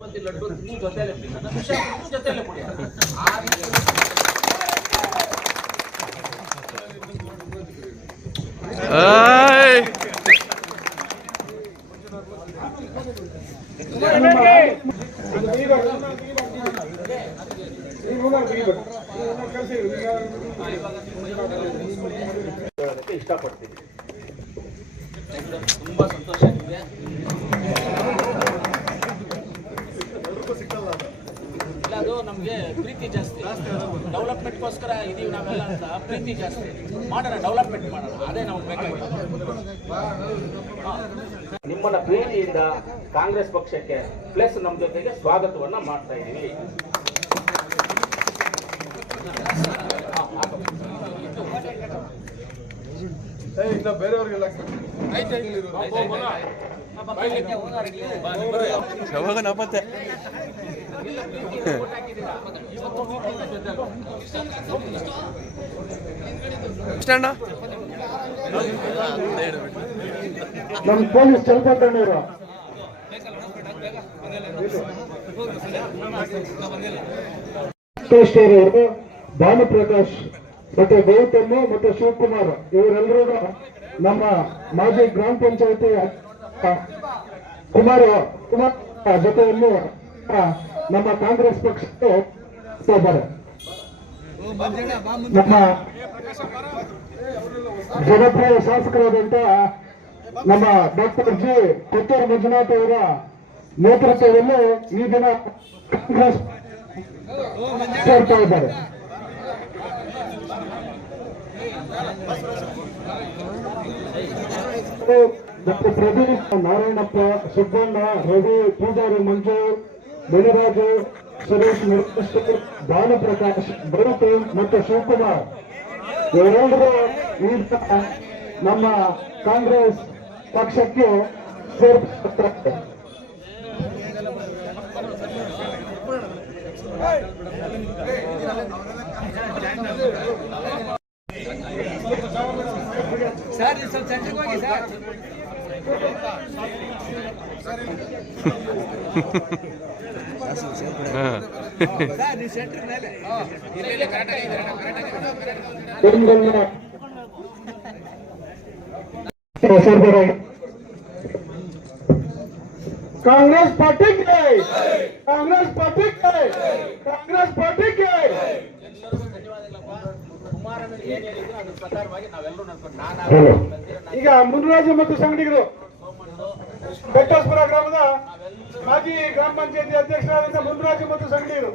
ಲಡ್ಡು ನೀವು ಜೊತೆಲೆ ಜೊತೆಲೆ ಕೊಡಿ ಆ ರೀತಿ ಇಷ್ಟಪಡ್ತೀನಿ. ತುಂಬಾ ಸಂತೋಷ ಆಗಿದೆ. ಇಲ್ಲ ಅದು ನಮಗೆ ಪ್ರೀತಿ ಜಾಸ್ತಿ, ಡೆವಲಪ್ಮೆಂಟ್ಗೋಸ್ಕರ ಇದೀವಿ ನಾವೆಲ್ಲ ಅಂತ ಪ್ರೀತಿ ಜಾಸ್ತಿ. ಮಾಡೋಣ, ಡೆವಲಪ್ಮೆಂಟ್ ಮಾಡೋಣ, ಅದೇ ನಮ್ಗೆ ಬೇಕಾಗಿದೆ. ನಿಮ್ಮನ್ನ ಪ್ರೀತಿಯಿಂದ ಕಾಂಗ್ರೆಸ್ ಪಕ್ಷಕ್ಕೆ ಪ್ಲಸ್ ನಮ್ಮ ಜೊತೆಗೆ ಸ್ವಾಗತವನ್ನ ಮಾಡ್ತಾ ಇದ್ದೀವಿ. ಬೇರೆಯವ್ರಿಗೆಲ್ಲ ನಮ್ಮ ಪೊಲೀಸ್ ಚಲಪಟ್ಟಣ್ಣವರು ಅವರು ಭಾನುಪ್ರಕಾಶ್ ಮತ್ತೆ ಗೌತಮ್ ಮತ್ತೆ ಶಿವಕುಮಾರ್ ಇವರೆಲ್ಲರೂ ನಮ್ಮ ಮಾಜಿ ಗ್ರಾಮ ಪಂಚಾಯತಿ ಕುಮಾರ್ ಜೊತೆಯಲ್ಲಿ ನಮ್ಮ ಕಾಂಗ್ರೆಸ್ ಪಕ್ಷಕ್ಕೆ ಇದ್ದಾರೆ. ನಮ್ಮ ಜನಪ್ರಿಯ ಶಾಸಕರಾದಂತ ನಮ್ಮ ಡಾಕ್ಟರ್ ಜಿ ಪುತ್ತೂರು ಮಂಜುನಾಥ್ ಅವರ ನೇತೃತ್ವದಲ್ಲಿ ಈ ದಿನ ಕಾಂಗ್ರೆಸ್ ಸೇರ್ತಾ ಇದ್ದಾರೆ. ಡಾಕ್ಟರ್ ಪ್ರದೀಪ್, ನಾರಾಯಣಪ್ಪ, ಸುಬ್ಬಣ್ಣ, ರವಿ, ಪೂಜಾರಿ ಮಂಜು, ಮುನಿರಾಜು, ಸುರೇಶ್, ಭಾನುಪ್ರಕಾಶ್, ಗೌತಮ್ ಮತ್ತು ಶಿವಕುಮಾರ್ ಇವರೆಲ್ಲರೂ ಈಗ ನಮ್ಮ ಕಾಂಗ್ರೆಸ್ ಪಕ್ಷಕ್ಕೆ ಸೇರ್ಪಡೆ. ಸರ್ ಸ್ವಲ್ಪ ಸೆಂಟ್ರಿಗೆ ಹೋಗಿ ಸರ್. ನೀವು ಸೆಂಟ್ರ್ ಮೇಲೆ कांग्रेस पार्टी के कांग्रेस पार्टी के कांग्रेस पार्टी के ಈಗ ಮುನ್ರಾಜು ಮತ್ತು ಸಂಗಡಿಗರು ಬೆಟ್ಟಸ್ಪುರ ಗ್ರಾಮದ ಮಾಜಿ ಗ್ರಾಮ ಪಂಚಾಯತಿ ಅಧ್ಯಕ್ಷರಾದಂತಹ ಮುನ್ರಾಜು ಮತ್ತು ಸಂಗಡಿಗರು